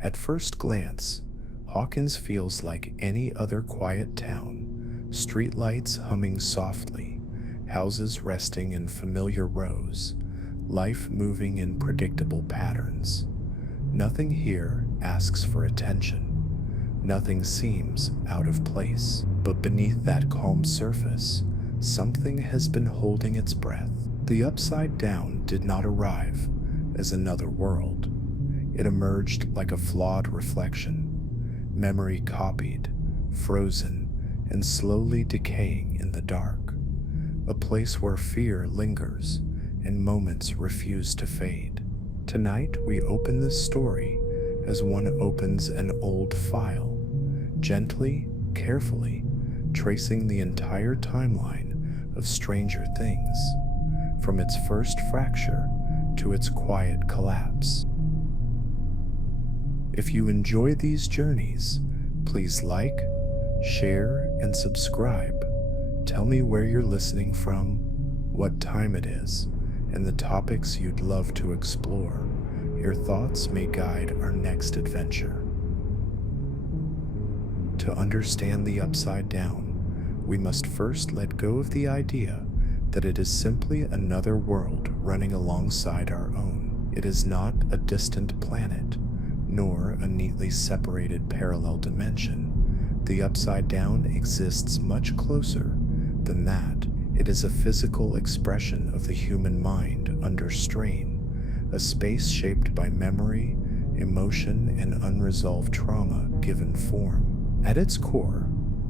At first glance, Hawkins feels like any other quiet town, streetlights humming softly, houses resting in familiar rows, life moving in predictable patterns. Nothing here asks for attention. Nothing seems out of place. But beneath that calm surface, something has been holding its breath. The Upside Down did not arrive as another world. It emerged like a flawed reflection, memory copied, frozen, and slowly decaying in the dark. A place where fear lingers and moments refuse to fade. Tonight, we open this story as one opens an old file, gently, carefully, tracing the entire timeline of Stranger Things, from its first fracture to its quiet collapse. If you enjoy these journeys, please like, share, and subscribe. Tell me where you're listening from, what time it is, and the topics you'd love to explore. Your thoughts may guide our next adventure. To understand the Upside Down, we must first let go of the idea that it is simply another world running alongside our own. It is not a distant planet, nor a neatly separated parallel dimension. The Upside Down exists much closer than that. It is a physical expression of the human mind under strain, a space shaped by memory, emotion, and unresolved trauma given form. At its core,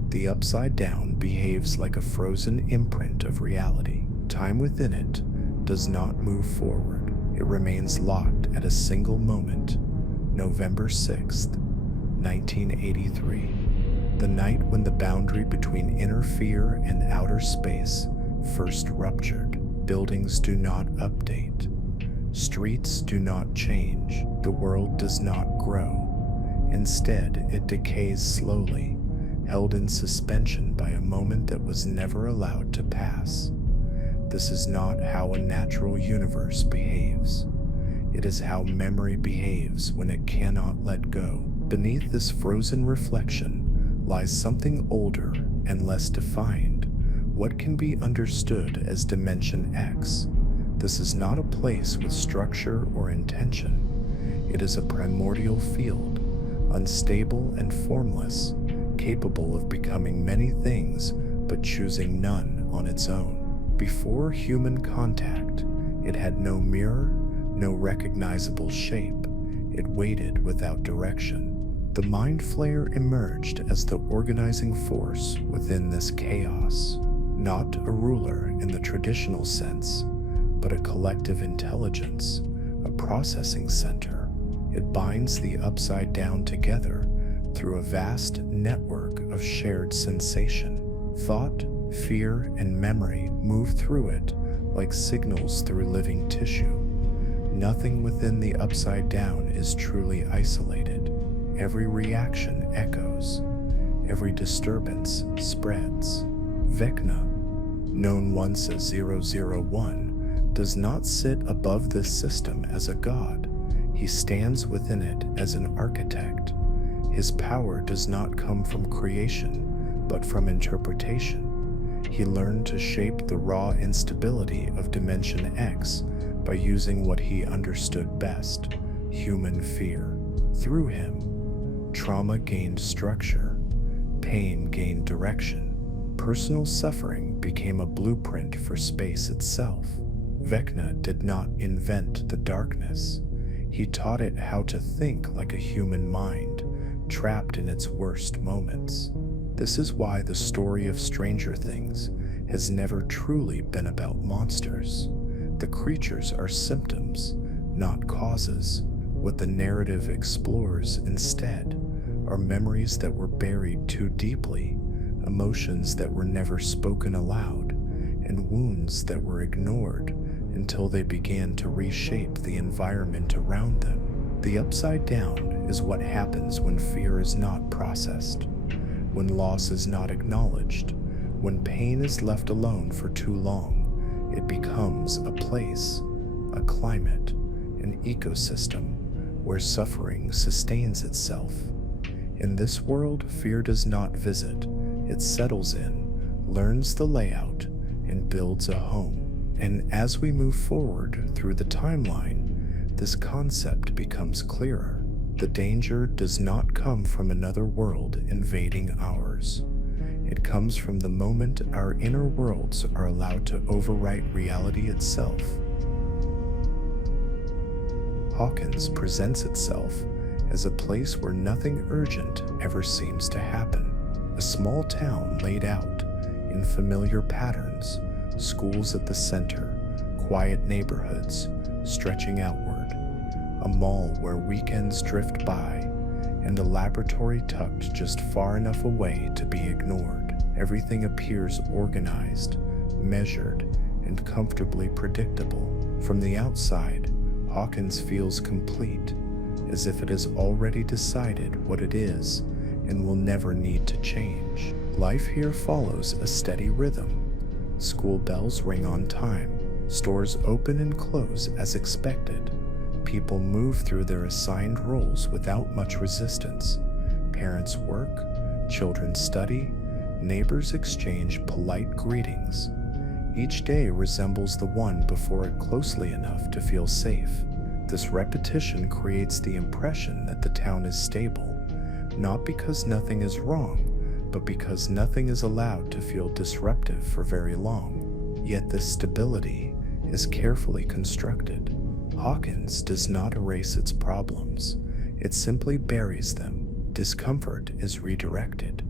the Upside Down behaves like a frozen imprint of reality. Time within it does not move forward. It remains locked at a single moment, November 6th, 1983, the night when the boundary between inner fear and outer space first ruptured. Buildings do not update. Streets do not change. The world does not grow. Instead, it decays slowly, held in suspension by a moment that was never allowed to pass. This is not how a natural universe behaves. It is how memory behaves when it cannot let go. Beneath this frozen reflection lies something older and less defined, what can be understood as Dimension X. This is not a place with structure or intention. It is a primordial field, unstable and formless, capable of becoming many things but choosing none on its own. Before human contact, it had no mirror, no recognizable shape. It waited without direction. The Mind Flayer emerged as the organizing force within this chaos, not a ruler in the traditional sense, but a collective intelligence, a processing center. It binds the Upside Down together through a vast network of shared sensation. Thought, fear, and memory move through it like signals through living tissue. Nothing within the Upside Down is truly isolated. Every reaction echoes. Every disturbance spreads. Vecna, known once as 001, does not sit above this system as a god. He stands within it as an architect. His power does not come from creation, but from interpretation. He learned to shape the raw instability of Dimension X by using what he understood best, human fear. Through him, trauma gained structure, pain gained direction, personal suffering became a blueprint for space itself. Vecna did not invent the darkness. He taught it how to think like a human mind, trapped in its worst moments. This is why the story of Stranger Things has never truly been about monsters. The creatures are symptoms, not causes. What the narrative explores instead are memories that were buried too deeply, emotions that were never spoken aloud, and wounds that were ignored until they began to reshape the environment around them. The Upside Down is what happens when fear is not processed, when loss is not acknowledged, when pain is left alone for too long. It becomes a place, a climate, an ecosystem where suffering sustains itself. In this world, fear does not visit, it settles in, learns the layout, and builds a home. And as we move forward through the timeline, this concept becomes clearer. The danger does not come from another world invading ours. It comes from the moment our inner worlds are allowed to overwrite reality itself. Hawkins presents itself as a place where nothing urgent ever seems to happen. A small town laid out in familiar patterns, schools at the center, quiet neighborhoods stretching outward, a mall where weekends drift by, and a laboratory tucked just far enough away to be ignored. Everything appears organized, measured, and comfortably predictable. From the outside, Hawkins feels complete, as if it has already decided what it is and will never need to change. Life here follows a steady rhythm. School bells ring on time, stores open and close as expected. People move through their assigned roles without much resistance. Parents work, children study, neighbors exchange polite greetings. Each day resembles the one before it closely enough to feel safe. This repetition creates the impression that the town is stable, not because nothing is wrong, but because nothing is allowed to feel disruptive for very long. Yet this stability is carefully constructed. Hawkins does not erase its problems, it simply buries them. Discomfort is redirected.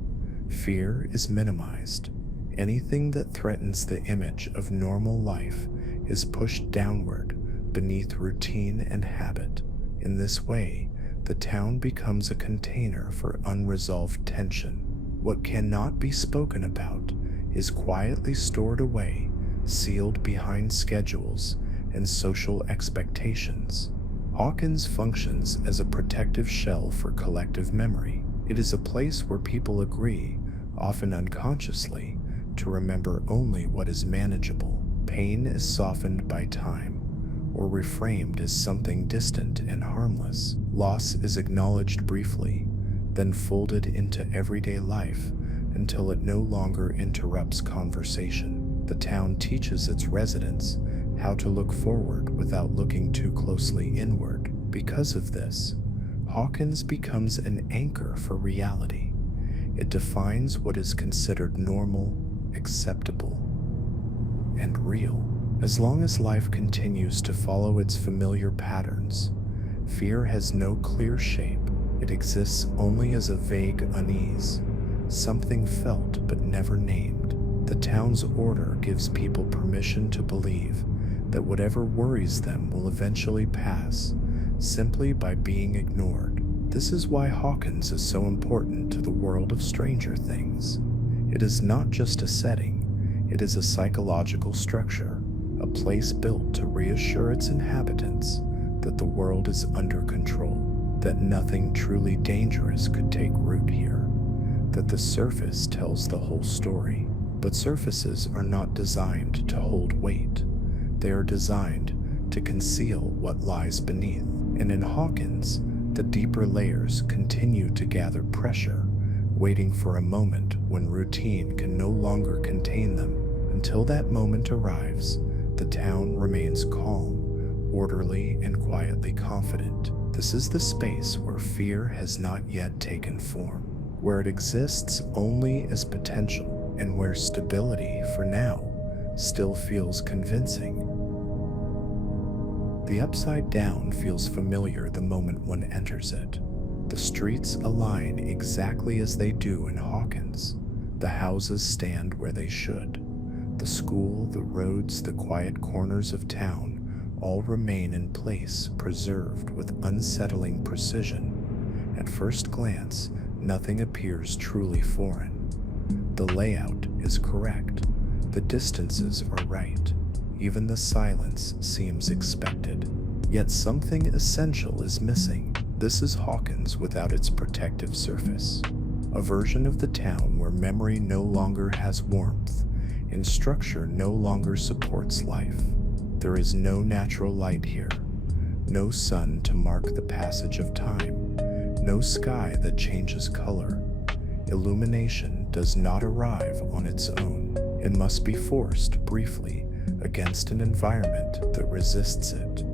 Fear is minimized. Anything that threatens the image of normal life is pushed downward beneath routine and habit. In this way, the town becomes a container for unresolved tension. What cannot be spoken about is quietly stored away, sealed behind schedules and social expectations. Hawkins functions as a protective shell for collective memory. It is a place where people agree, often unconsciously, to remember only what is manageable. Pain is softened by time, or reframed as something distant and harmless. Loss is acknowledged briefly, then folded into everyday life until it no longer interrupts conversation. The town teaches its residents how to look forward without looking too closely inward. Because of this, Hawkins becomes an anchor for reality. It defines what is considered normal, acceptable, and real. As long as life continues to follow its familiar patterns, fear has no clear shape. It exists only as a vague unease, something felt but never named. The town's order gives people permission to believe that whatever worries them will eventually pass, simply by being ignored. This is why Hawkins is so important to the world of Stranger Things. It is not just a setting, it is a psychological structure, a place built to reassure its inhabitants that the world is under control, that nothing truly dangerous could take root here, that the surface tells the whole story. But surfaces are not designed to hold weight. They are designed to conceal what lies beneath. And in Hawkins, the deeper layers continue to gather pressure, waiting for a moment when routine can no longer contain them. Until that moment arrives, the town remains calm, orderly, and quietly confident. This is the space where fear has not yet taken form, where it exists only as potential, and where stability, for now, still feels convincing. The Upside Down feels familiar the moment one enters it. The streets align exactly as they do in Hawkins. The houses stand where they should. The school, the roads, the quiet corners of town all remain in place, preserved with unsettling precision. At first glance, nothing appears truly foreign. The layout is correct. The distances are right. Even the silence seems expected. Yet something essential is missing. This is Hawkins without its protective surface. A version of the town where memory no longer has warmth and structure no longer supports life. There is no natural light here, No sun to mark the passage of time, no sky that changes color. Illumination does not arrive on its own. It must be forced briefly against an environment that resists it.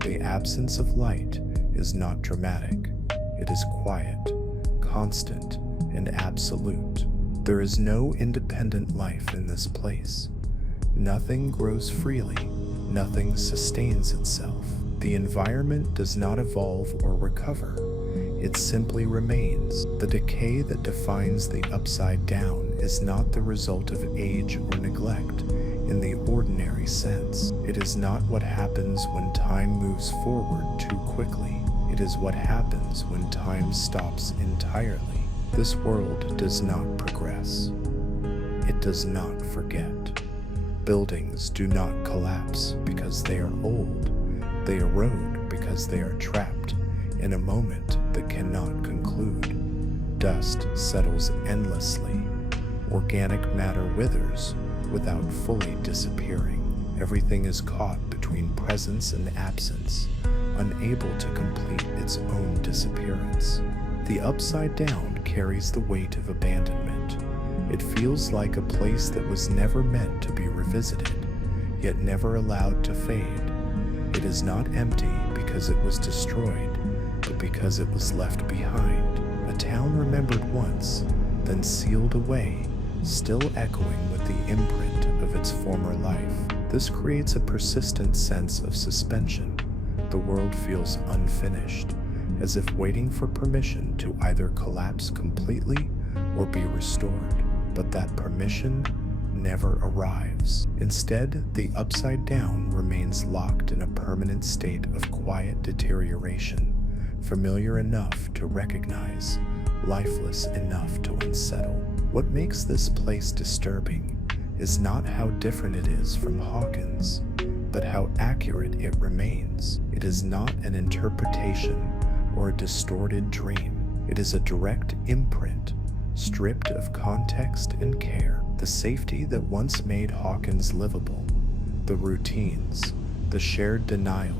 The absence of light is not dramatic. It is quiet, constant, and absolute. There is no independent life in this place. Nothing grows freely. Nothing sustains itself. The environment does not evolve or recover. It simply remains. The decay that defines the Upside Down is not the result of age or neglect in the ordinary sense. It is not what happens when time moves forward too quickly. It is what happens when time stops entirely. This world does not progress. It does not forget. Buildings do not collapse because they are old. They erode because they are trapped in a moment that cannot conclude. Dust settles endlessly. Organic matter withers without fully disappearing. Everything is caught between presence and absence, unable to complete its own disappearance. The Upside Down carries the weight of abandonment. It feels like a place that was never meant to be revisited, yet never allowed to fade. It is not empty because it was destroyed, but because it was left behind. A town remembered once, then sealed away, still echoing with the imprint of its former life. This creates a persistent sense of suspension. The world feels unfinished, as if waiting for permission to either collapse completely or be restored. But that permission never arrives. Instead, the Upside Down remains locked in a permanent state of quiet deterioration, familiar enough to recognize, lifeless enough to unsettle. What makes this place disturbing is not how different it is from Hawkins, but how accurate it remains. It is not an interpretation or a distorted dream. It is a direct imprint, stripped of context and care. The safety that once made Hawkins livable, the routines, the shared denial,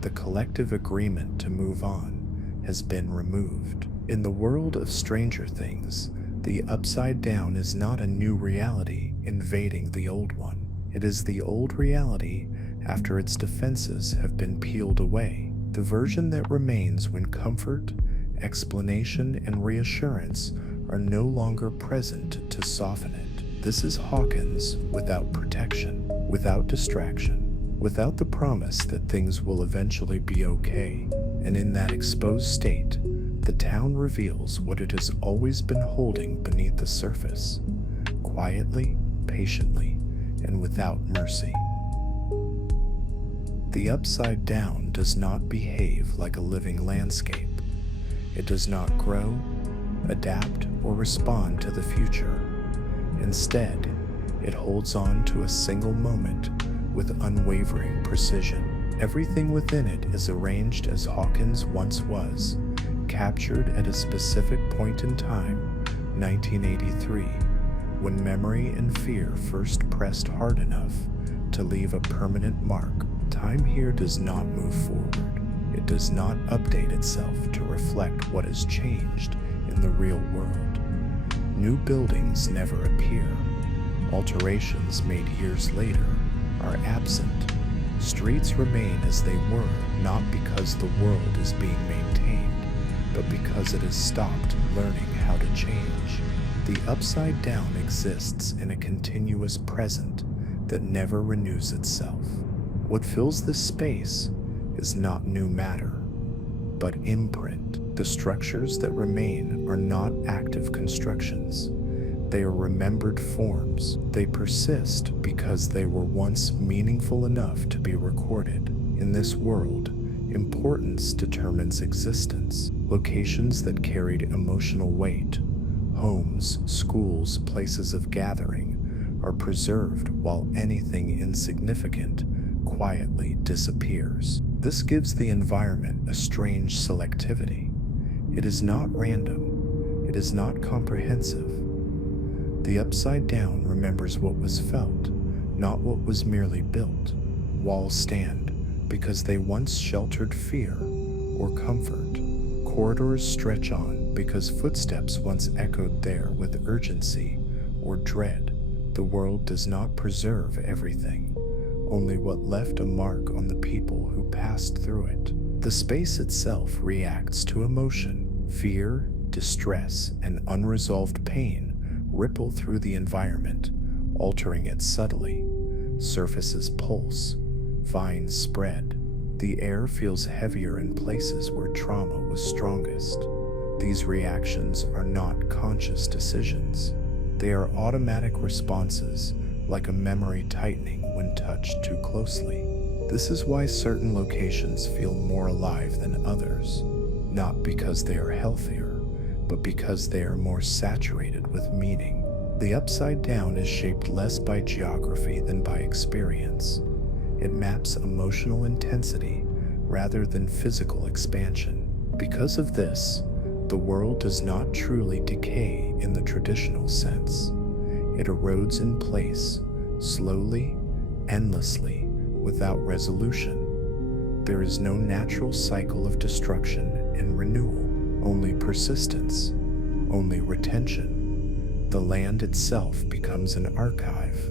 the collective agreement to move on, has been removed. In the world of Stranger Things, the Upside Down is not a new reality invading the old one. It is the old reality after its defenses have been peeled away, the version that remains when comfort, explanation, and reassurance are no longer present to soften it. This is Hawkins without protection, without distraction, without the promise that things will eventually be okay. And in that exposed state, the town reveals what it has always been holding beneath the surface, quietly, patiently, and without mercy. The Upside Down does not behave like a living landscape. It does not grow, adapt, or respond to the future. Instead, it holds on to a single moment with unwavering precision. Everything within it is arranged as Hawkins once was, captured at a specific point in time, 1983, when memory and fear first pressed hard enough to leave a permanent mark. Time here does not move forward. It does not update itself to reflect what has changed in the real world. New buildings never appear. Alterations made years later are absent. Streets remain as they were, not because the world is being maintained, but because it has stopped learning how to change. The Upside Down exists in a continuous present that never renews itself. What fills this space is not new matter, but imprint. The structures that remain are not active constructions. They are remembered forms. They persist because they were once meaningful enough to be recorded. In this world, importance determines existence. Locations that carried emotional weight, homes, schools, places of gathering, are preserved while anything insignificant quietly disappears. This gives the environment a strange selectivity. It is not random. It is not comprehensive. The Upside Down remembers what was felt, not what was merely built. Walls stand, because they once sheltered fear or comfort. Corridors stretch on because footsteps once echoed there with urgency or dread. The world does not preserve everything, only what left a mark on the people who passed through it. The space itself reacts to emotion. Fear, distress, and unresolved pain ripple through the environment, altering it subtly. Surfaces pulse, vines spread. The air feels heavier in places where trauma was strongest. These reactions are not conscious decisions. They are automatic responses, like a memory tightening when touched too closely. This is why certain locations feel more alive than others, not because they are healthier, but because they are more saturated with meaning. The upside down is shaped less by geography than by experience. It maps emotional intensity rather than physical expansion. Because of this, the world does not truly decay in the traditional sense. It erodes in place, slowly, endlessly, without resolution. There is no natural cycle of destruction and renewal, only persistence, only retention. The land itself becomes an archive,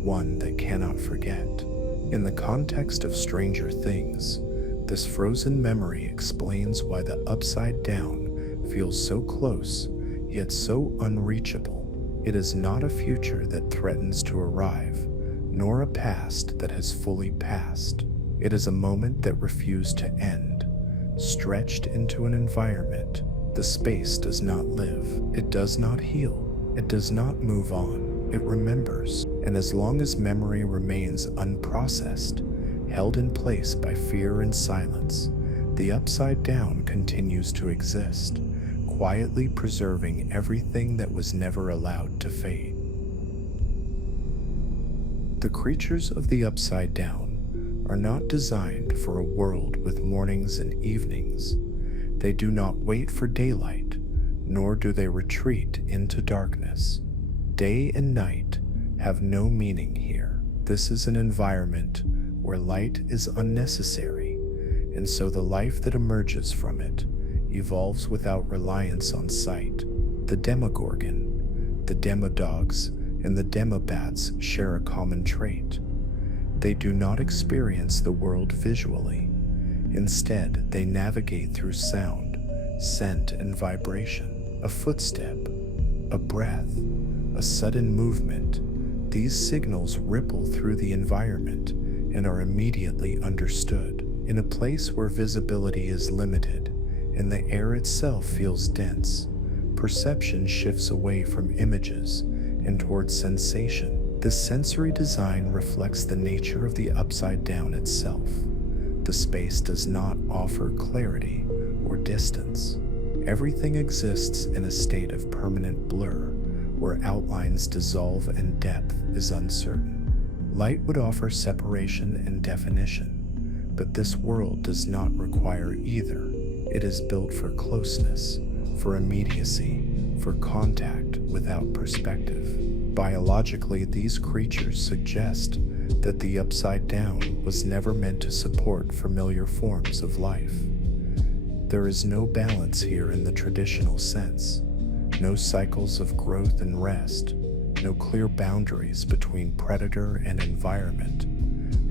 one that cannot forget. In the context of Stranger Things, this frozen memory explains why the upside down feels so close, yet so unreachable. It is not a future that threatens to arrive, nor a past that has fully passed. It is a moment that refused to end, stretched into an environment. The space does not live, it does not heal, it does not move on, it remembers. And as long as memory remains unprocessed, held in place by fear and silence, the upside down continues to exist, quietly preserving everything that was never allowed to fade. The creatures of the upside down are not designed for a world with mornings and evenings. They do not wait for daylight, nor do they retreat into darkness. Day and night have no meaning here. This is an environment where light is unnecessary, and so the life that emerges from it evolves without reliance on sight. The Demogorgon, the Demodogs, and the Demobats share a common trait. They do not experience the world visually. Instead, they navigate through sound, scent, and vibration. A footstep, a breath, a sudden movement. These signals ripple through the environment and are immediately understood. In a place where visibility is limited and the air itself feels dense, perception shifts away from images and towards sensation. This sensory design reflects the nature of the upside down itself. The space does not offer clarity or distance. Everything exists in a state of permanent blur, where outlines dissolve and depth is uncertain. Light would offer separation and definition, but this world does not require either. It is built for closeness, for immediacy, for contact without perspective. Biologically, these creatures suggest that the upside down was never meant to support familiar forms of life. There is no balance here in the traditional sense, no cycles of growth and rest, no clear boundaries between predator and environment.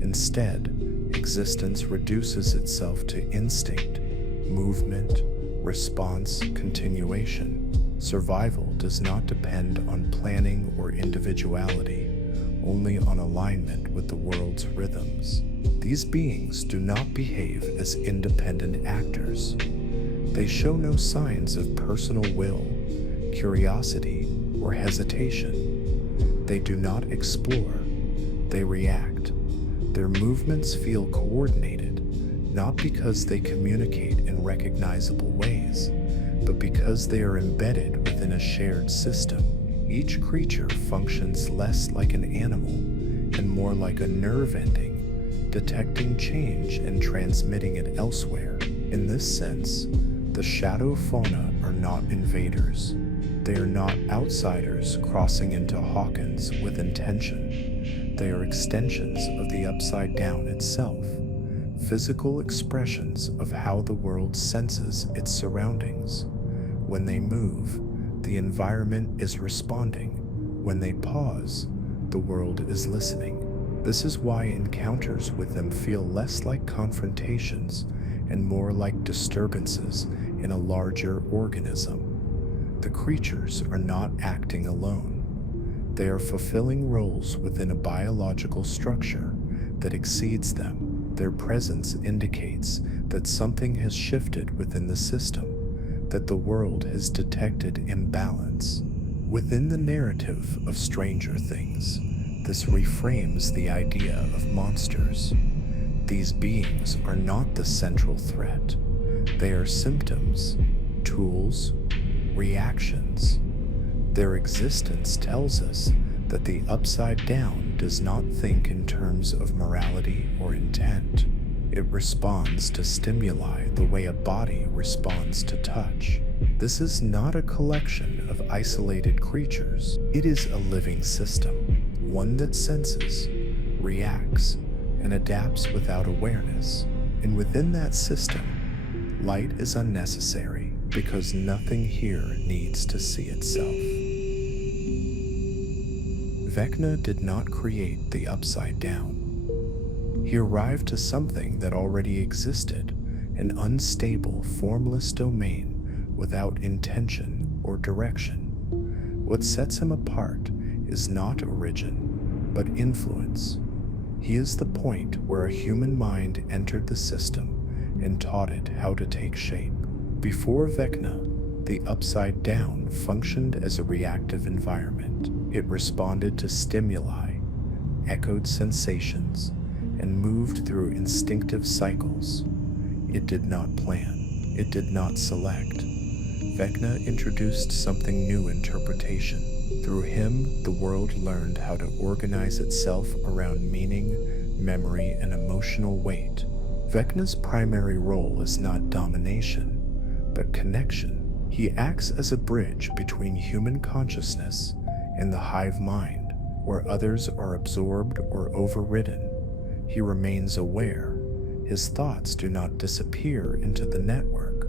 Instead, existence reduces itself to instinct, movement, response, continuation. Survival does not depend on planning or individuality, only on alignment with the world's rhythms. These beings do not behave as independent actors. They show no signs of personal will, curiosity, or hesitation. They do not explore, they react. Their movements feel coordinated, not because they communicate in recognizable ways, but because they are embedded within a shared system. Each creature functions less like an animal and more like a nerve ending, detecting change and transmitting it elsewhere. In this sense, the shadow fauna are not invaders. They are not outsiders crossing into Hawkins with intention. They are extensions of the upside down itself, physical expressions of how the world senses its surroundings. When they move, the environment is responding. When they pause, the world is listening. This is why encounters with them feel less like confrontations and more like disturbances in a larger organism. The creatures are not acting alone. They are fulfilling roles within a biological structure that exceeds them. Their presence indicates that something has shifted within the system, that the world has detected imbalance. Within the narrative of Stranger Things, this reframes the idea of monsters. These beings are not the central threat. They are symptoms, tools, reactions. Their existence tells us that the Upside Down does not think in terms of morality or intent. It responds to stimuli the way a body responds to touch. This is not a collection of isolated creatures. It is a living system, one that senses, reacts, and adapts without awareness. And within that system, light is unnecessary because nothing here needs to see itself. Vecna did not create the Upside Down. He arrived to something that already existed, an unstable, formless domain without intention or direction. What sets him apart is not origin, but influence. He is the point where a human mind entered the system and taught it how to take shape. Before Vecna, the Upside Down functioned as a reactive environment. It responded to stimuli, echoed sensations, and moved through instinctive cycles. It did not plan. It did not select. Vecna introduced something new: interpretation. Through him, the world learned how to organize itself around meaning, memory, and emotional weight. Vecna's primary role is not domination, but connection. He acts as a bridge between human consciousness and the hive mind, where others are absorbed or overridden. He remains aware. His thoughts do not disappear into the network.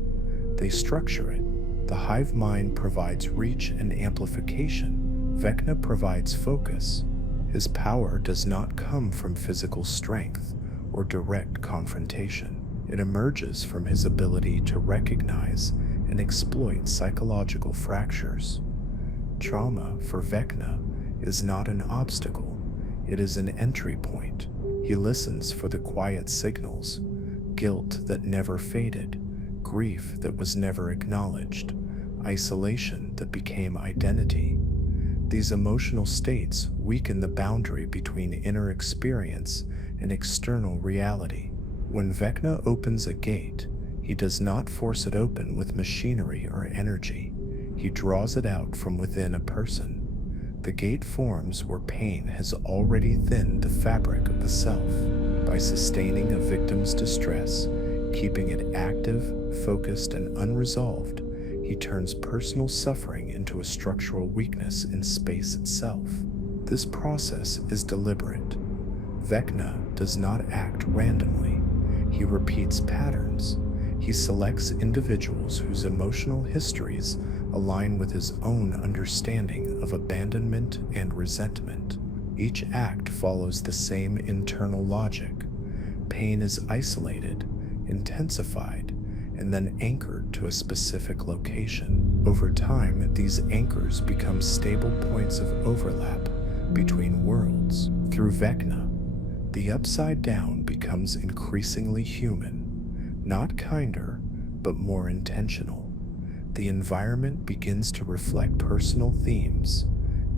They structure it. The hive mind provides reach and amplification. Vecna provides focus. His power does not come from physical strength or direct confrontation. It emerges from his ability to recognize and exploit psychological fractures. Trauma for Vecna is not an obstacle, it is an entry point. He listens for the quiet signals: guilt that never faded, grief that was never acknowledged, isolation that became identity. These emotional states weaken the boundary between inner experience and external reality. When Vecna opens a gate, he does not force it open with machinery or energy. He draws it out from within a person. The gate forms where pain has already thinned the fabric of the self. By sustaining a victim's distress, keeping it active, focused, and unresolved, he turns personal suffering into a structural weakness in space itself. This process is deliberate. Vecna does not act randomly. He repeats patterns. He selects individuals whose emotional histories align with his own understanding of abandonment and resentment. Each act follows the same internal logic. Pain is isolated, intensified, and then anchored to a specific location. Over time, these anchors become stable points of overlap between worlds. Through Vecna, the Upside Down becomes increasingly human, not kinder, but more intentional. The environment begins to reflect personal themes,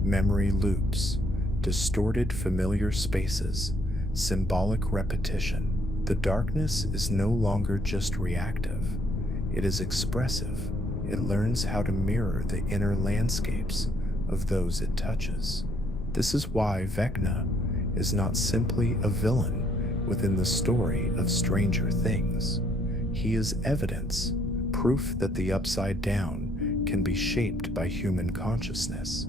memory loops, distorted familiar spaces, symbolic repetition. The darkness is no longer just reactive. It is expressive. It learns how to mirror the inner landscapes of those it touches. This is why Vecna is not simply a villain within the story of Stranger Things. He is evidence, proof that the Upside Down can be shaped by human consciousness,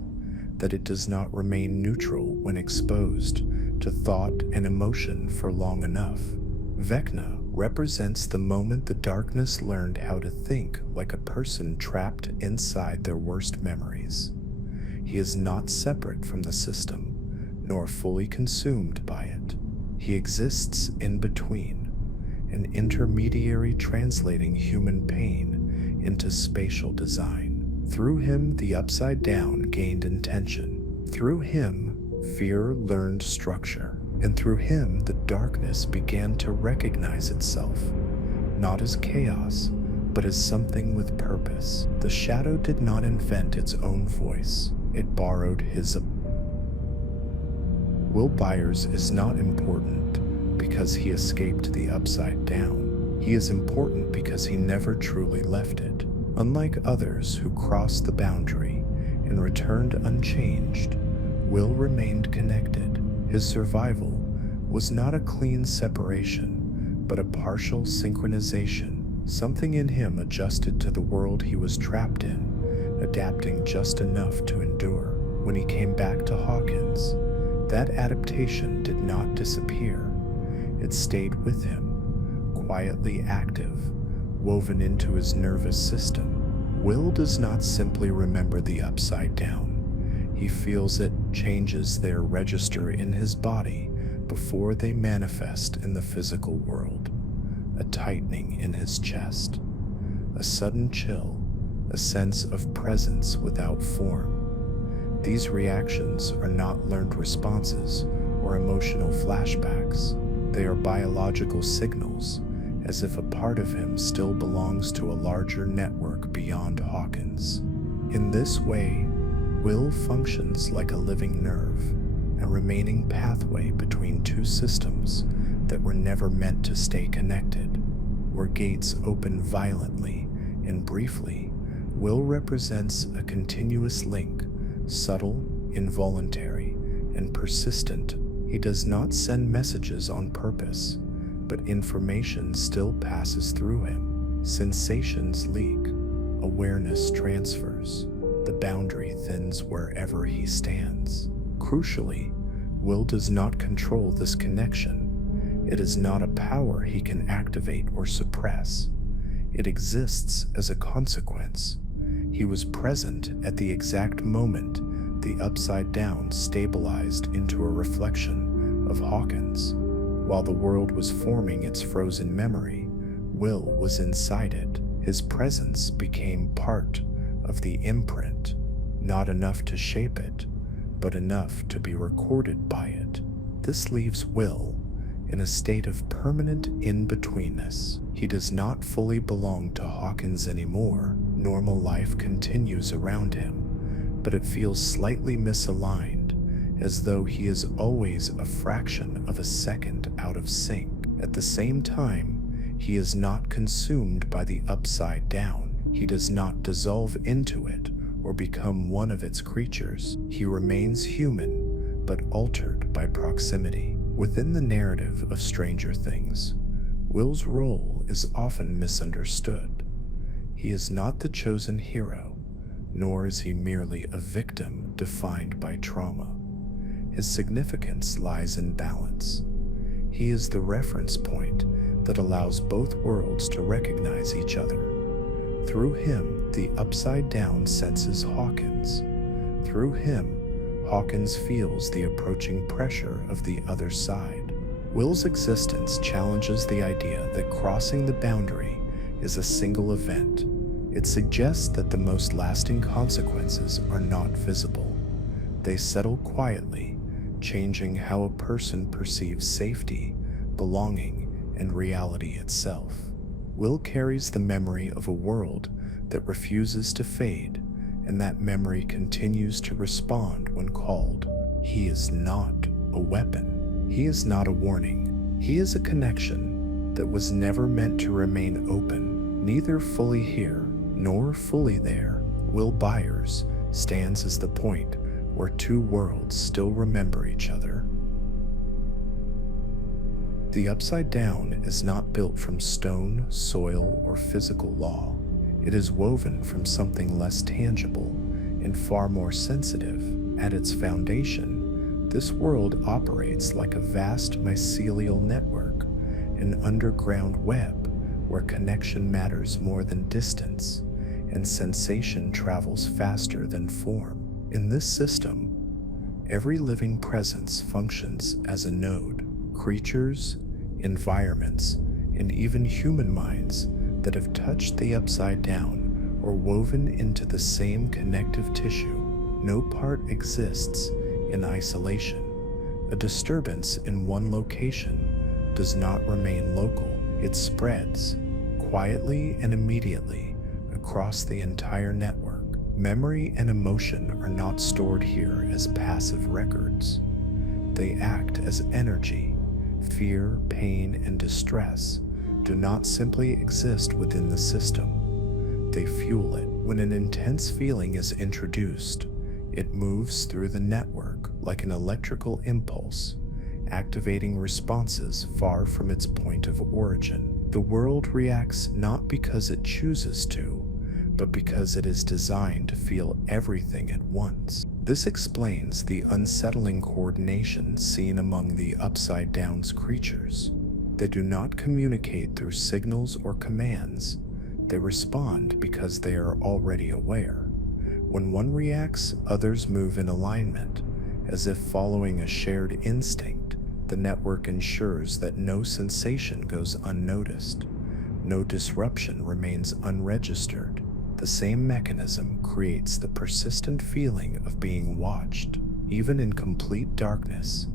that it does not remain neutral when exposed to thought and emotion for long enough. Vecna represents the moment the darkness learned how to think like a person trapped inside their worst memories. He is not separate from the system, nor fully consumed by it. He exists in between, an intermediary translating human pain into spatial design. Through him, the Upside Down gained intention. Through him, fear learned structure. And through him, the darkness began to recognize itself, not as chaos, but as something with purpose. The shadow did not invent its own voice. It borrowed his. Will Byers is not important because he escaped the Upside Down. He is important because he never truly left it. Unlike others who crossed the boundary and returned unchanged, Will remained connected. His survival was not a clean separation, but a partial synchronization. Something in him adjusted to the world he was trapped in, adapting just enough to endure. When he came back to Hawkins, that adaptation did not disappear. It stayed with him, quietly active, woven into his nervous system. Will does not simply remember the Upside Down. He feels it changes their register in his body before they manifest in the physical world. A tightening in his chest, a sudden chill, a sense of presence without form. These reactions are not learned responses or emotional flashbacks. They are biological signals, as if a part of him still belongs to a larger network beyond Hawkins. In this way, Will functions like a living nerve, a remaining pathway between two systems that were never meant to stay connected. Where gates open violently and briefly, Will represents a continuous link, subtle, involuntary, and persistent. He does not send messages on purpose, but information still passes through him. Sensations leak, awareness transfers. The boundary thins wherever he stands. Crucially, Will does not control this connection. It is not a power he can activate or suppress. It exists as a consequence. He was present at the exact moment the Upside Down stabilized into a reflection of Hawkins. While the world was forming its frozen memory, Will was inside it. His presence became part of the imprint, not enough to shape it, but enough to be recorded by it. This leaves Will in a state of permanent in-betweenness. He does not fully belong to Hawkins anymore. Normal life continues around him, but it feels slightly misaligned, as though he is always a fraction of a second out of sync. At the same time, he is not consumed by the Upside Down. He does not dissolve into it or become one of its creatures. He remains human, but altered by proximity. Within the narrative of Stranger Things, Will's role is often misunderstood. He is not the chosen hero, nor is he merely a victim defined by trauma. His significance lies in balance. He is the reference point that allows both worlds to recognize each other. Through him, the Upside Down senses Hawkins. Through him, Hawkins feels the approaching pressure of the other side. Will's existence challenges the idea that crossing the boundary is a single event. It suggests that the most lasting consequences are not visible. They settle quietly, changing how a person perceives safety, belonging, and reality itself. Will carries the memory of a world that refuses to fade, and that memory continues to respond when called. He is not a weapon. He is not a warning. He is a connection that was never meant to remain open, neither fully here nor fully there. Will Byers stands as the point where two worlds still remember each other. The Upside Down is not built from stone, soil, or physical law. It is woven from something less tangible and far more sensitive. At its foundation, this world operates like a vast mycelial network, an underground web where connection matters more than distance and sensation travels faster than form. In this system, every living presence functions as a node. Creatures, environments, and even human minds that have touched the upside down or woven into the same connective tissue. No part exists in isolation. A disturbance in one location does not remain local. It spreads quietly and immediately across the entire network. Memory and emotion are not stored here as passive records. They act as energy. Fear, pain, and distress do not simply exist within the system. They fuel it. When an intense feeling is introduced, it moves through the network like an electrical impulse, activating responses far from its point of origin. The world reacts not because it chooses to, but because it is designed to feel everything at once. This explains the unsettling coordination seen among the Upside Down's creatures. They do not communicate through signals or commands. They respond because they are already aware. When one reacts, others move in alignment, as if following a shared instinct. The network ensures that no sensation goes unnoticed. No disruption remains unregistered. The same mechanism creates the persistent feeling of being watched, even in complete darkness.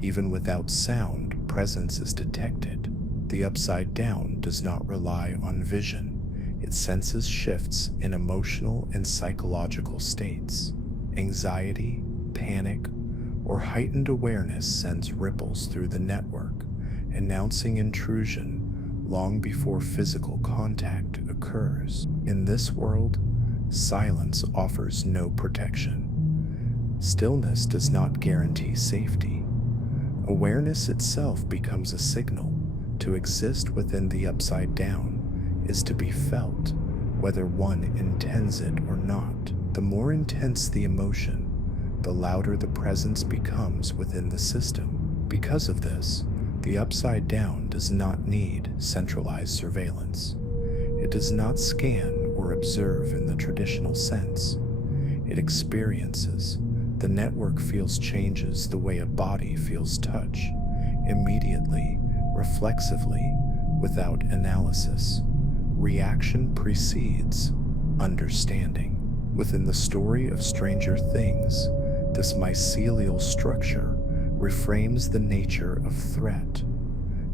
Even without sound, presence is detected. The Upside Down does not rely on vision. It senses shifts in emotional and psychological states. Anxiety, panic, or heightened awareness sends ripples through the network, announcing intrusion long before physical contact occurs. In this world, silence offers no protection. Stillness does not guarantee safety. Awareness itself becomes a signal. To exist within the Upside Down is to be felt, whether one intends it or not. The more intense the emotion, the louder the presence becomes within the system. Because of this, the Upside Down does not need centralized surveillance. It does not scan or observe in the traditional sense. It experiences. The network feels changes the way a body feels touch, immediately, reflexively, without analysis. Reaction precedes understanding. Within the story of Stranger Things, this mycelial structure reframes the nature of threat.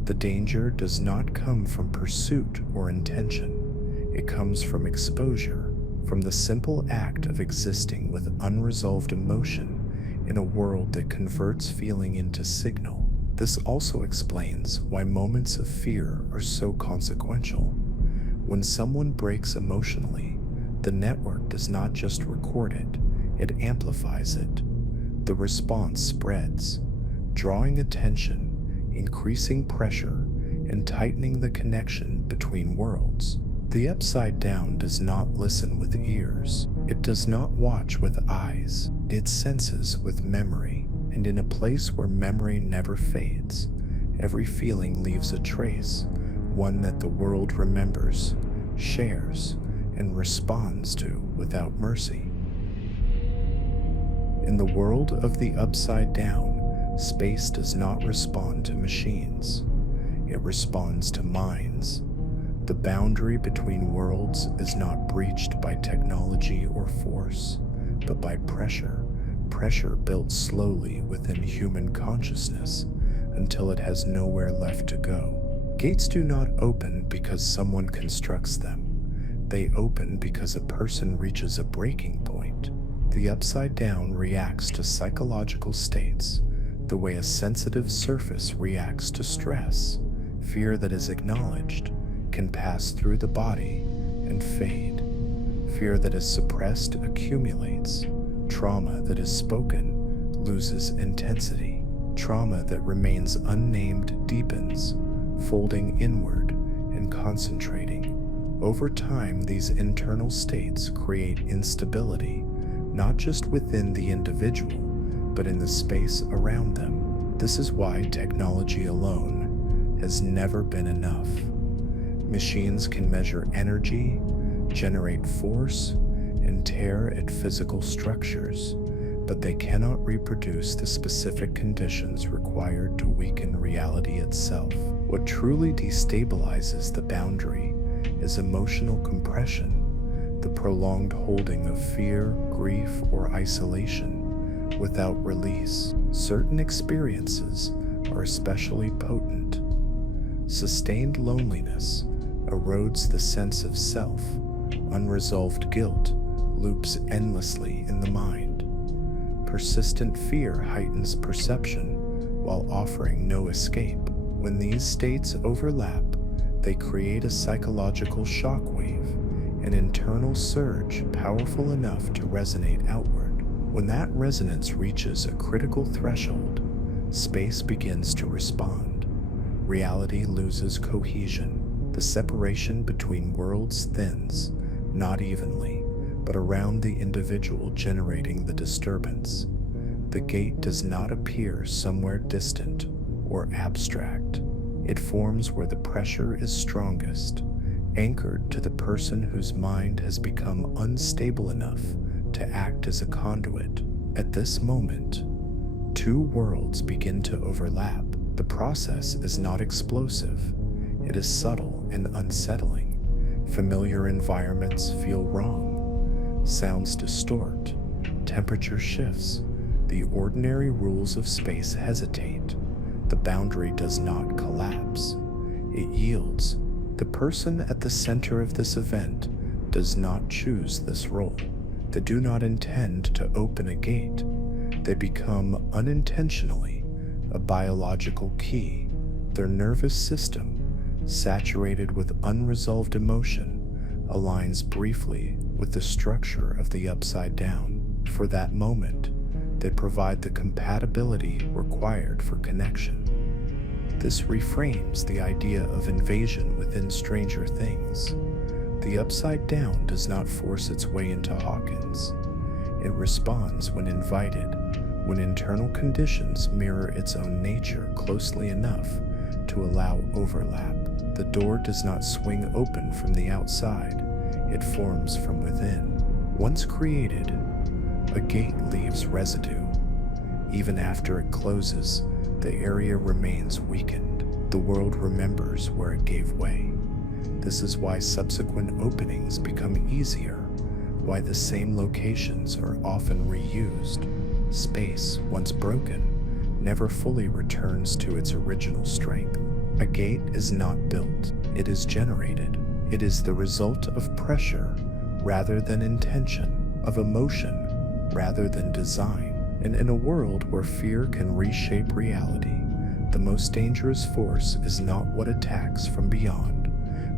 The danger does not come from pursuit or intention. It comes from exposure, from the simple act of existing with unresolved emotion in a world that converts feeling into signal. This also explains why moments of fear are so consequential. When someone breaks emotionally, the network does not just record it, it amplifies it. The response spreads, drawing attention, increasing pressure, and tightening the connection between worlds. The Upside Down does not listen with ears. It does not watch with eyes. It senses with memory. And in a place where memory never fades, every feeling leaves a trace, one that the world remembers, shares, and responds to without mercy. In the world of the Upside Down, space does not respond to machines. It responds to minds. The boundary between worlds is not breached by technology or force, but by pressure. Pressure built slowly within human consciousness until it has nowhere left to go. Gates do not open because someone constructs them. They open because a person reaches a breaking point. The Upside Down reacts to psychological states the way a sensitive surface reacts to stress. Fear that is acknowledged can pass through the body and fade. Fear that is suppressed accumulates. Trauma that is spoken loses intensity. Trauma that remains unnamed deepens, folding inward and concentrating. Over time, these internal states create instability, not just within the individual, but in the space around them. This is why technology alone has never been enough. Machines can measure energy, generate force, and tear at physical structures, but they cannot reproduce the specific conditions required to weaken reality itself. What truly destabilizes the boundary is emotional compression, the prolonged holding of fear, grief, or isolation without release. Certain experiences are especially potent. Sustained loneliness erodes the sense of self. Unresolved guilt loops endlessly in the mind. Persistent fear heightens perception while offering no escape. When these states overlap, they create a psychological shockwave, an internal surge powerful enough to resonate outward. When that resonance reaches a critical threshold, space begins to respond. Reality loses cohesion. The separation between worlds thins, not evenly, but around the individual generating the disturbance. The gate does not appear somewhere distant or abstract. It forms where the pressure is strongest, anchored to the person whose mind has become unstable enough to act as a conduit. At this moment, two worlds begin to overlap. The process is not explosive. It is subtle and unsettling. Familiar environments feel wrong. Sounds distort. Temperature shifts. The ordinary rules of space hesitate. The boundary does not collapse. It yields. The person at the center of this event does not choose this role. They do not intend to open a gate. They become unintentionally a biological key. Their nervous system, saturated with unresolved emotion, aligns briefly with the structure of the upside down. For that moment, they provide the compatibility required for connection. This reframes the idea of invasion within Stranger Things. The upside down does not force its way into Hawkins. It responds when invited, when internal conditions mirror its own nature closely enough to allow overlap. The door does not swing open from the outside, it forms from within. Once created, a gate leaves residue. Even after it closes, the area remains weakened. The world remembers where it gave way. This is why subsequent openings become easier, why the same locations are often reused. Space, once broken, never fully returns to its original strength. A gate is not built, it is generated. It is the result of pressure rather than intention, of emotion rather than design. And in a world where fear can reshape reality, the most dangerous force is not what attacks from beyond,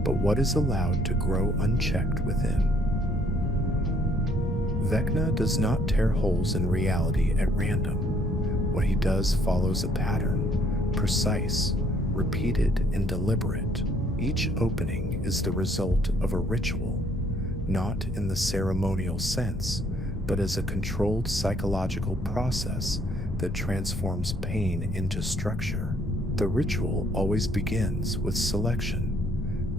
but what is allowed to grow unchecked within. Vecna does not tear holes in reality at random. What he does follows a pattern, precise, repeated, and deliberate. Each opening is the result of a ritual, not in the ceremonial sense, but as a controlled psychological process that transforms pain into structure. The ritual always begins with selection.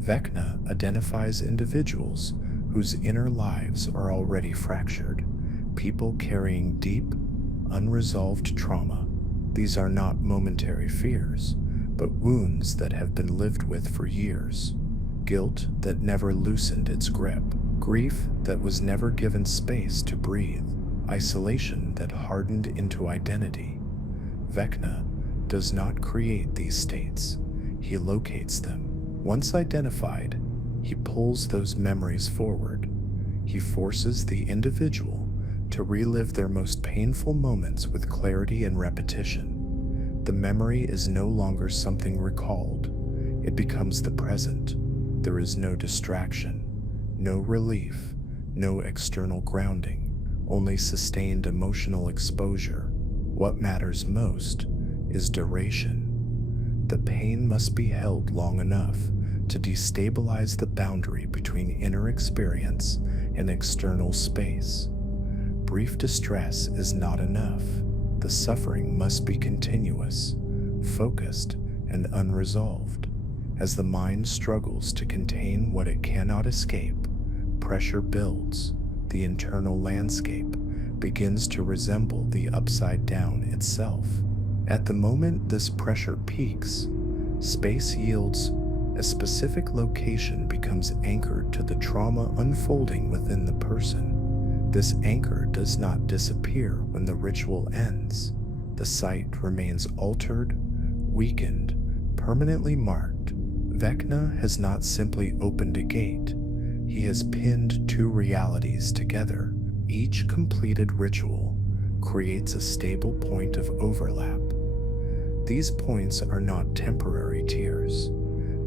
Vecna identifies individuals whose inner lives are already fractured, people carrying deep, unresolved trauma. These are not momentary fears, but wounds that have been lived with for years, guilt that never loosened its grip, grief that was never given space to breathe, isolation that hardened into identity. Vecna does not create these states, he locates them. Once identified, he pulls those memories forward. He forces the individual to relive their most painful moments with clarity and repetition. The memory is no longer something recalled. It becomes the present. There is no distraction, no relief, no external grounding, only sustained emotional exposure. What matters most is duration. The pain must be held long enough to destabilize the boundary between inner experience and external space. Brief distress is not enough. The suffering must be continuous, focused, and unresolved. As the mind struggles to contain what it cannot escape, pressure builds. The internal landscape begins to resemble the upside down itself. At the moment this pressure peaks, space yields. A specific location becomes anchored to the trauma unfolding within the person. This anchor does not disappear when the ritual ends. The site remains altered, weakened, permanently marked. Vecna has not simply opened a gate. He has pinned two realities together. Each completed ritual creates a stable point of overlap. These points are not temporary tiers.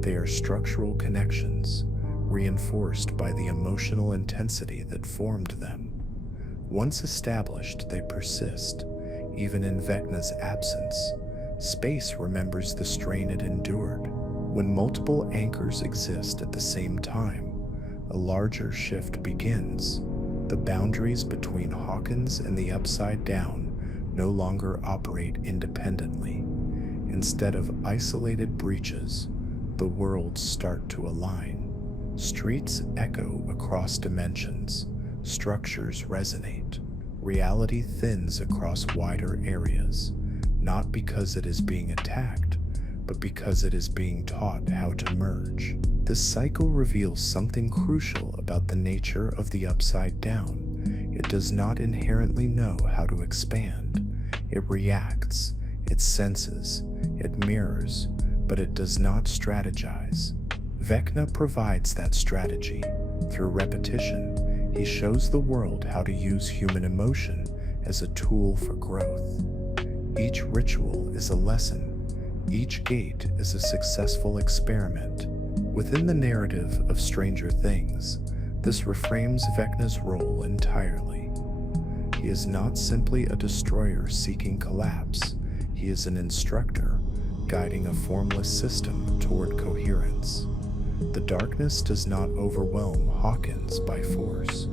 They are structural connections, reinforced by the emotional intensity that formed them. Once established, they persist. Even in Vecna's absence, space remembers the strain it endured. When multiple anchors exist at the same time, a larger shift begins. The boundaries between Hawkins and the Upside Down no longer operate independently. Instead of isolated breaches, the worlds start to align. Streets echo across dimensions, structures resonate, reality thins across wider areas, not because it is being attacked, but because it is being taught how to merge. This cycle reveals something crucial about the nature of the Upside Down. It does not inherently know how to expand. It reacts, it senses, it mirrors, but it does not strategize. Vecna provides that strategy. Through repetition, he shows the world how to use human emotion as a tool for growth. Each ritual is a lesson. Each gate is a successful experiment. Within the narrative of Stranger Things, this reframes Vecna's role entirely. He is not simply a destroyer seeking collapse. He is an instructor, guiding a formless system toward coherence. The darkness does not overwhelm Hawkins by force.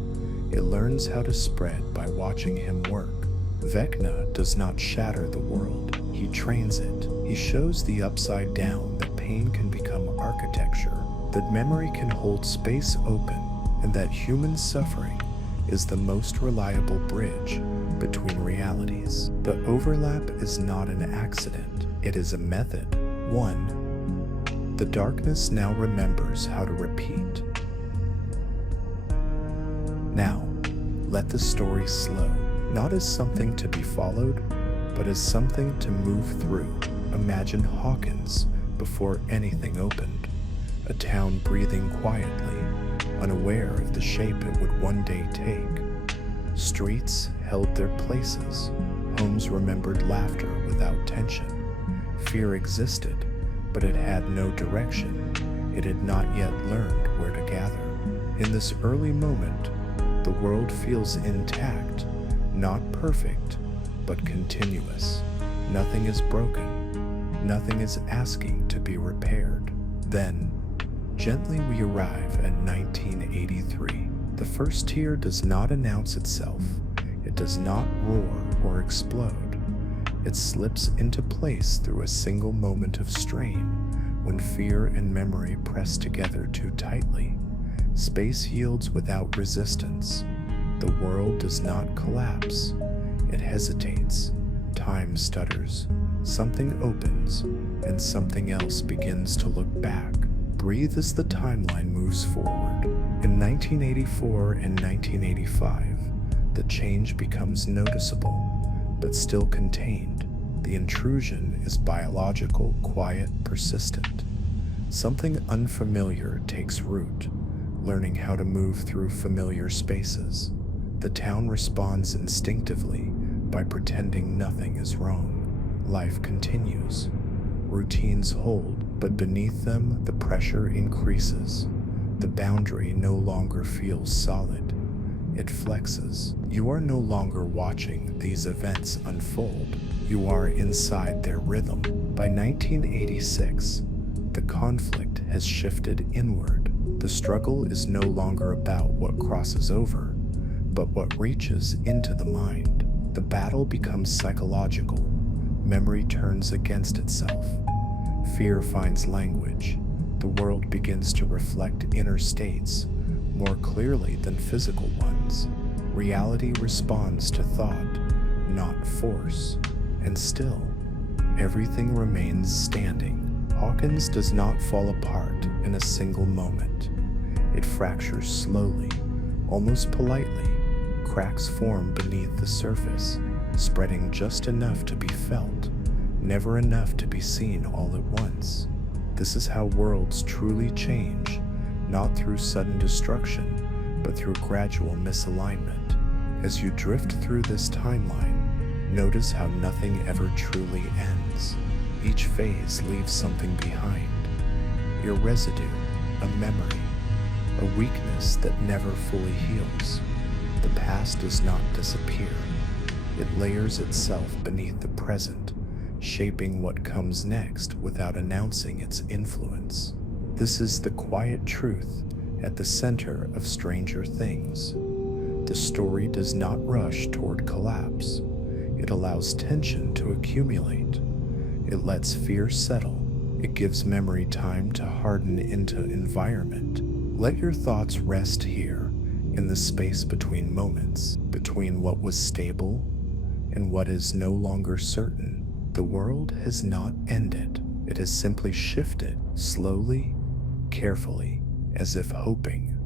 It learns how to spread by watching him work. Vecna does not shatter the world. He trains it. He shows the Upside Down that pain can become architecture, that memory can hold space open, and that human suffering is the most reliable bridge between realities. The overlap is not an accident. It is a method. 1. The darkness now remembers how to repeat. Now, let the story slow, not as something to be followed, but as something to move through. Imagine Hawkins before anything opened, a town breathing quietly, unaware of the shape it would one day take. Streets held their places, homes remembered laughter without tension. Fear existed, but it had no direction. It had not yet learned where to gather. In this early moment, the world feels intact, not perfect, but continuous. Nothing is broken. Nothing is asking to be repaired. Then, gently we arrive at 1983. The first tier does not announce itself. It does not roar or explode. It slips into place through a single moment of strain, when fear and memory press together too tightly. Space yields without resistance. The world does not collapse. It hesitates. Time stutters. Something opens, and something else begins to look back. Breathe as the timeline moves forward. In 1984 and 1985, the change becomes noticeable, but still contained. The intrusion is biological, quiet, persistent. Something unfamiliar takes root, learning how to move through familiar spaces. The town responds instinctively by pretending nothing is wrong. Life continues. Routines hold, but beneath them the pressure increases. The boundary no longer feels solid. It flexes. You are no longer watching these events unfold. You are inside their rhythm. By 1986, the conflict has shifted inward. The struggle is no longer about what crosses over, but what reaches into the mind. The battle becomes psychological. Memory turns against itself. Fear finds language. The world begins to reflect inner states more clearly than physical ones. Reality responds to thought, not force. And still, everything remains standing. Hawkins does not fall apart in a single moment. It fractures slowly, almost politely. Cracks form beneath the surface, spreading just enough to be felt, never enough to be seen all at once. This is how worlds truly change, not through sudden destruction, but through gradual misalignment. As you drift through this timeline, notice how nothing ever truly ends. Each phase leaves something behind. A residue, a memory, a weakness that never fully heals. The past does not disappear. It layers itself beneath the present, shaping what comes next without announcing its influence. This is the quiet truth at the center of Stranger Things. The story does not rush toward collapse. It allows tension to accumulate. It lets fear settle. It gives memory time to harden into environment. Let your thoughts rest here, in the space between moments, between what was stable and what is no longer certain. The world has not ended. It has simply shifted, slowly, carefully, as if hoping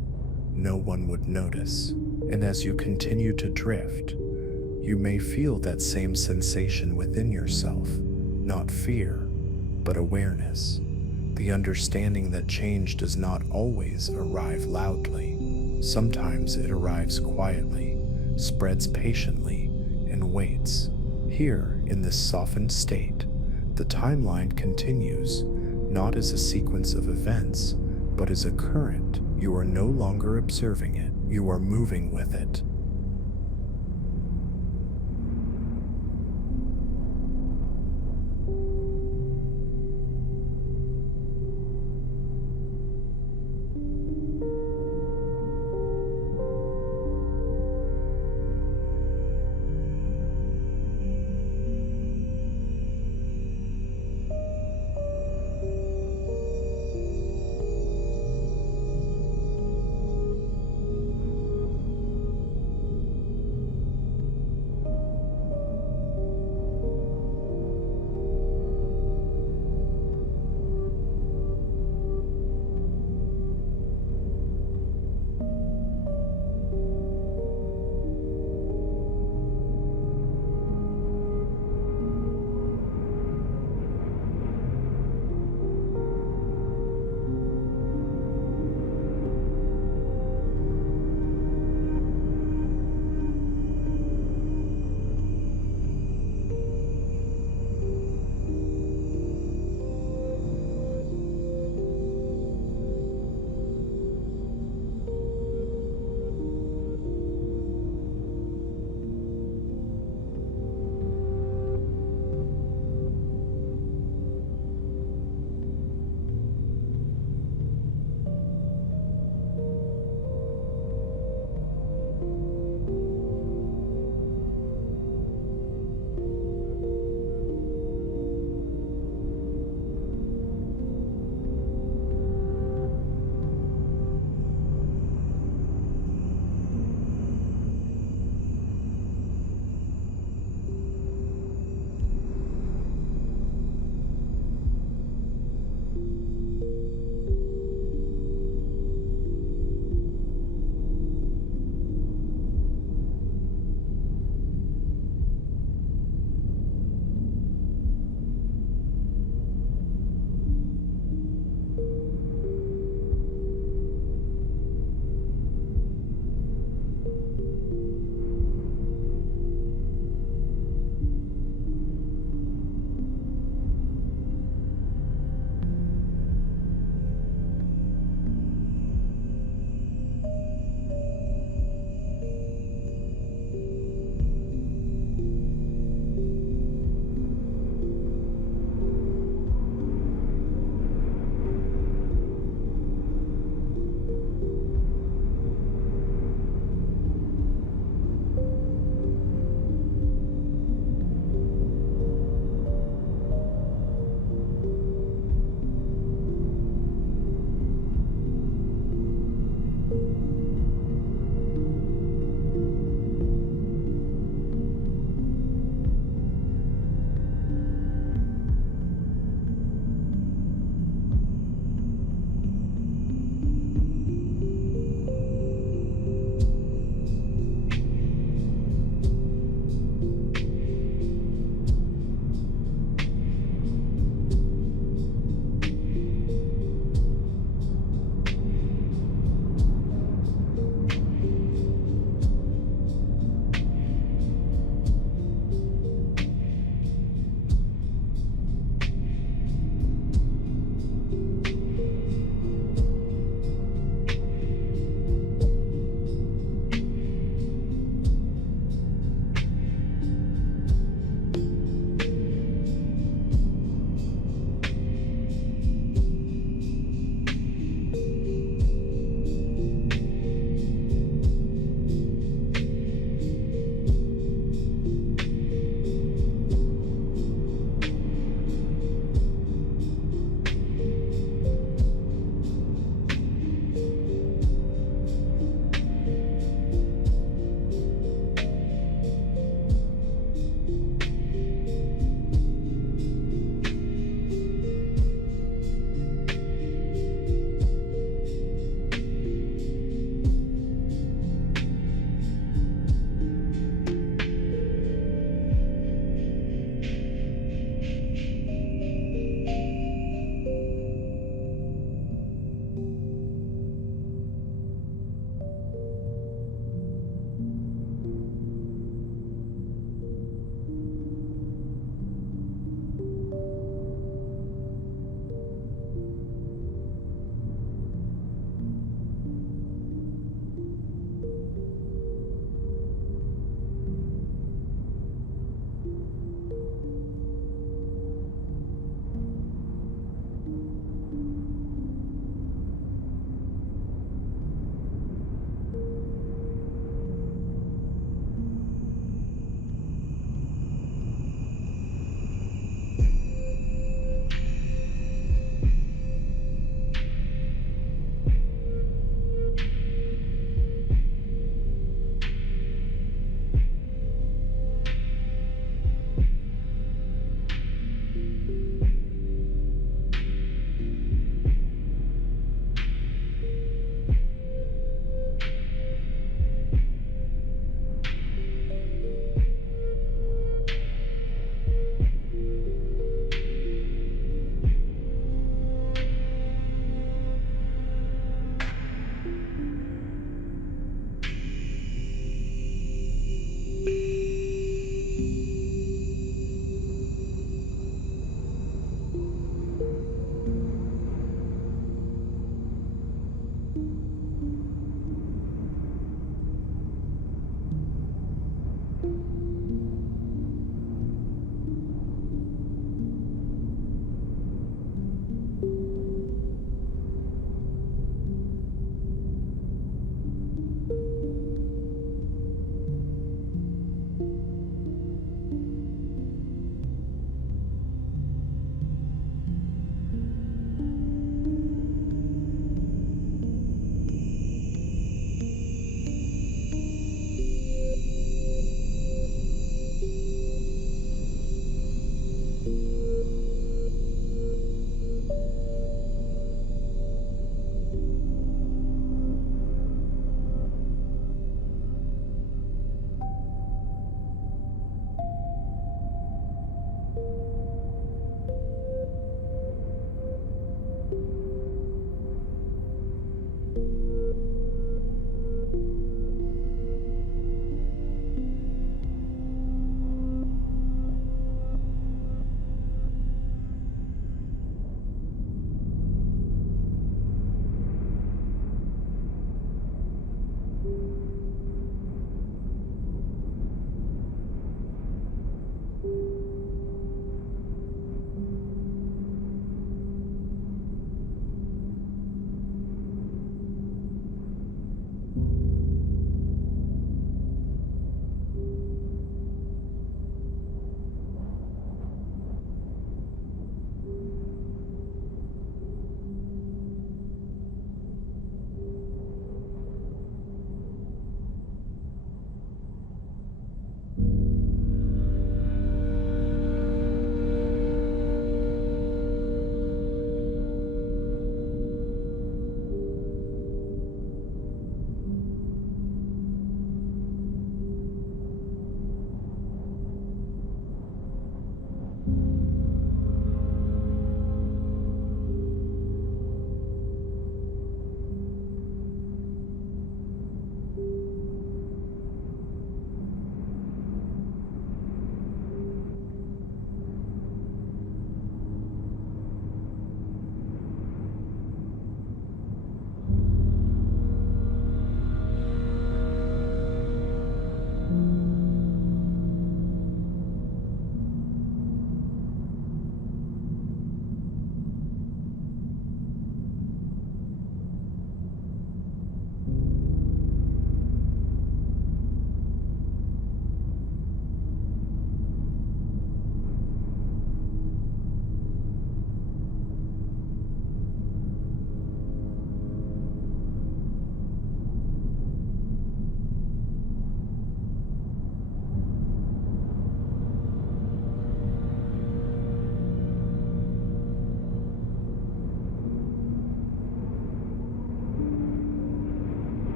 no one would notice. And as you continue to drift, you may feel that same sensation within yourself. Not fear, but awareness. The understanding that change does not always arrive loudly. Sometimes it arrives quietly, spreads patiently, and waits. Here, in this softened state, the timeline continues, not as a sequence of events, but as a current. You are no longer observing it, you are moving with it.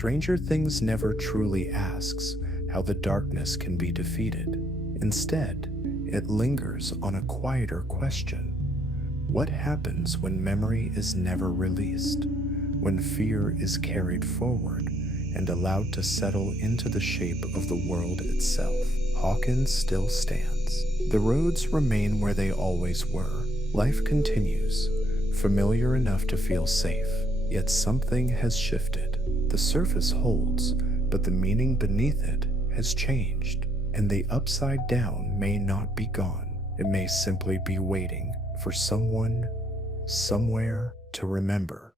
Stranger Things never truly asks how the darkness can be defeated. Instead, it lingers on a quieter question. What happens when memory is never released? When fear is carried forward and allowed to settle into the shape of the world itself? Hawkins still stands. The roads remain where they always were. Life continues, familiar enough to feel safe. Yet something has shifted. The surface holds, but the meaning beneath it has changed. And the upside down may not be gone. It may simply be waiting for someone, somewhere to remember.